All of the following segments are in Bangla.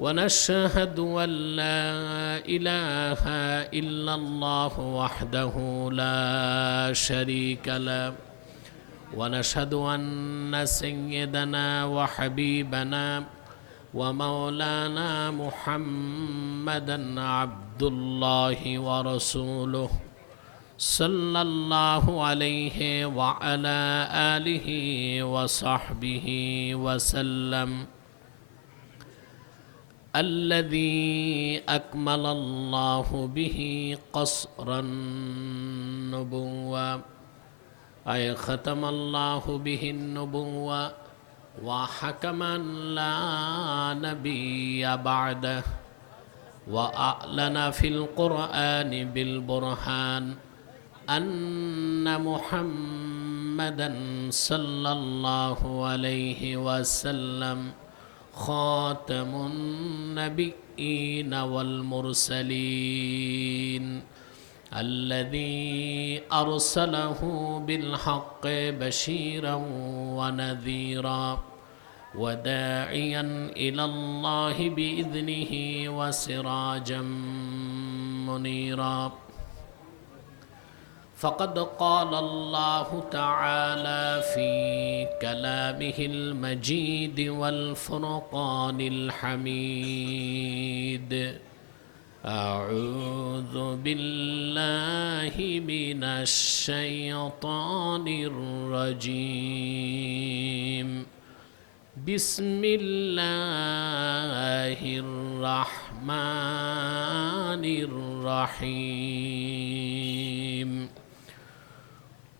ونشهد أن لا إله إلا الله وحده لا شريك له. ونشهد أن سيدنا وحبيبنا ومولانا محمدا عبد الله ورسوله صلى الله عليه وعلى آله وصحبه وسلم. الذي أكمل الله به قصر النبوة أي ختم الله به النبوة وحكما لا نبي بعده وأعلن في القرآن بالبرهان أن محمدا صلى الله عليه وسلم خاتم النبيين والمرسلين الذي أرسله بالحق بشيرا ونذيرا وداعيا إلى الله بإذنه وسراجا منيرا فقد قال الله تعالى في كلامه المجيد والفرقان الحميد. أعوذ بالله من الشيطان الرجيم. بسم الله الرحمن الرحيم.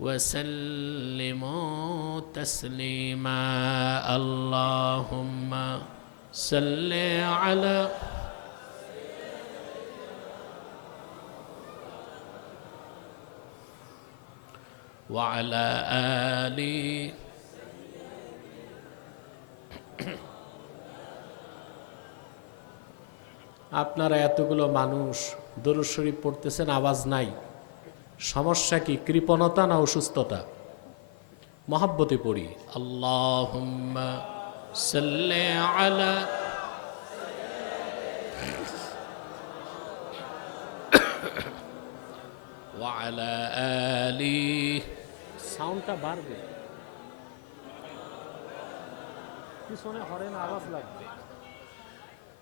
وسلموا تسليما اللهم صل على وعلى آل আপনারা এতগুলো মানুষ দরুদ শরীফ পড়তেছেন আওয়াজ নাই সমস্যা কি কৃপণতা না অসুস্থতা মহাব্বতে পড়ি আল্লাহ আলা وعلى آله সাউন্ডটা বাড়বে পিছনে হরেন আওয়াজ লাগবে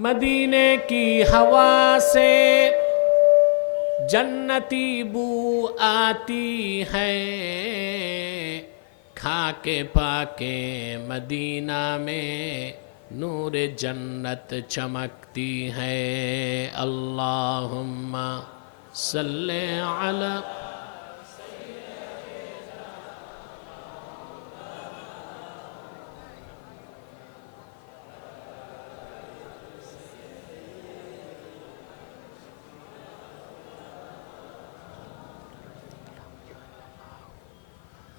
मदीने की हवा से जन्नती बू आती है। खाके पाके मदीना में नूर जन्नत चमकती है। अल्लाहुम्मा सल्ले अला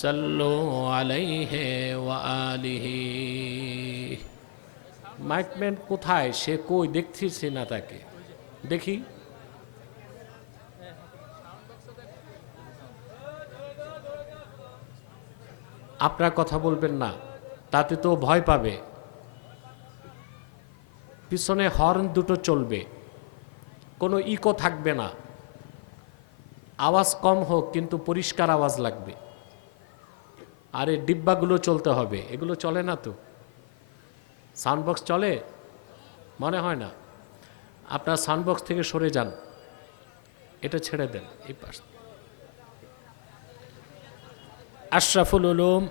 সল্লু আলাইহে ওয়ালিহি মাইকম্যান কোথায়? সে কই? দেখছিস না তাকে। দেখি। আপনার কথা বলবেন না, তাতে তো ভয় পাবে। পিছনে হর্ন দুটো চলবে। কোনো ইকো থাকবে না। আওয়াজ কম হোক, কিন্তু পরিষ্কার আওয়াজ লাগবে। আর এই ডিব্বাগুলো চলতে হবে, এগুলো চলে না তো? সাউন্ডবক্স চলে? মনে হয় না। আপনার সাউন্ডবক্স থেকে সরে যান। এটা ছেড়ে দেন, এই পাশ। আশরাফুল উলুম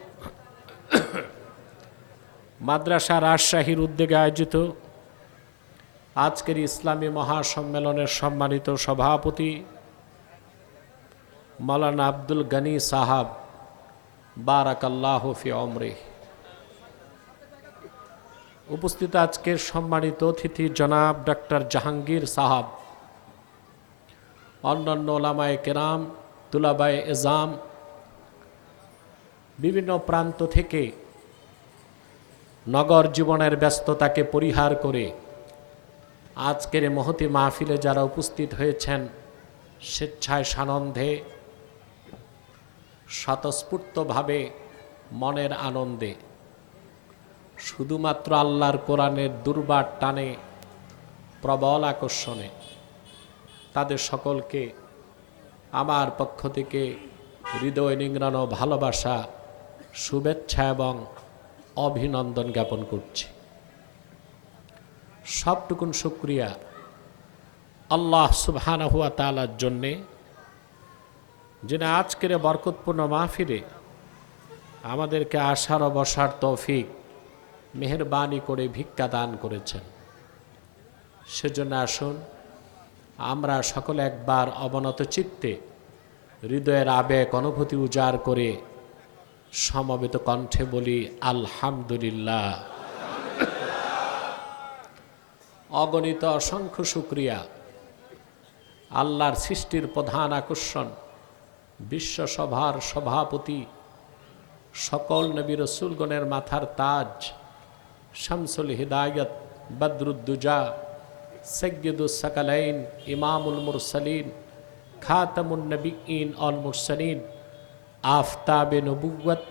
মাদ্রাসা রাজশাহীর উদ্যোগে আয়োজিত আজকের ইসলামী মহাসম্মেলনের সম্মানিত সভাপতি মৌলানা আব্দুল গানি সাহাব। বারাকাল্লাহ অমরে উপস্থিত আজকের সম্মানিত অতিথি জনাব ডক্টর জাহাঙ্গীর সাহাব, অন্যান্য ওলামায় কেরাম, তুলাবায় এজাম, বিভিন্ন প্রান্ত থেকে নগর জীবনের ব্যস্ততাকে পরিহার করে আজকের মহতি মাহফিলে যারা উপস্থিত হয়েছেন, স্বেচ্ছায় সানন্দে স্বতঃস্ফূর্তভাবে মনের আনন্দে। শুধুমাত্র আল্লাহর কোরআনের দুর্বার টানে প্রবল আকর্ষণে তাদের সকলকে আমার পক্ষ থেকে হৃদয় নিংড়ানো ভালোবাসা, শুভেচ্ছা এবং অভিনন্দন জ্ঞাপন করছি। সবটুকুন শুক্রিয়া আল্লাহ সুবহানা হুয়া তালার জন্যে। যিনি আজকের বরকতপূর্ণ মাহফিলে আমাদেরকে আসার অবসার তৌফিক, মেহরবানি করে ভিক্ষা দান করেছেন। সেজন্য আসুন, আমরা সকলে একবার অবনত চিত্তে হৃদয়ের আবেগ, অনুভূতি উজাড় করে সমবেত কণ্ঠে বলি, আলহামদুলিল্লাহ। অগণিত অসংখ্য শুক্রিয়া। আল্লাহর সৃষ্টির প্রধান আকর্ষণ বিশ্বসভার সভাপতি, সকল নবী রসুলগণের মাথার তাজ, শামসুল হিদায়ত, বদরুদ্দুজা সৈয়দুল সকলাইন, ইমামুল মুরসলিন, খাতামুন নবীন অল মুরসলিন, আফতাব নবুয়ত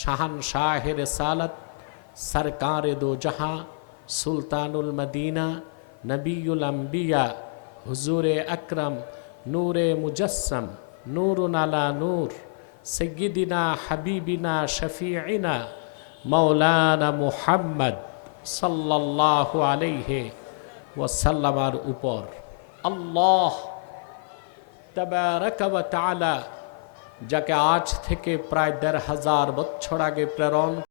শাহান শাহের সালত সরকার দো জাহাঁ সুলতানুল মদিনা নবীল আম্বিয়া, হুজুর আকরম, নূর মুজসম নূর আলা নূর সৈয়দিনা হাবিবিনা শফিআনা মৌলানা মুহাম্মদ সাল্লাহ আলাইহে ওয়াসাল্লামার উপর। আল্লাহ তালা যাকে আজ থেকে প্রায় দেড় হাজার বছর আগে প্রেরণ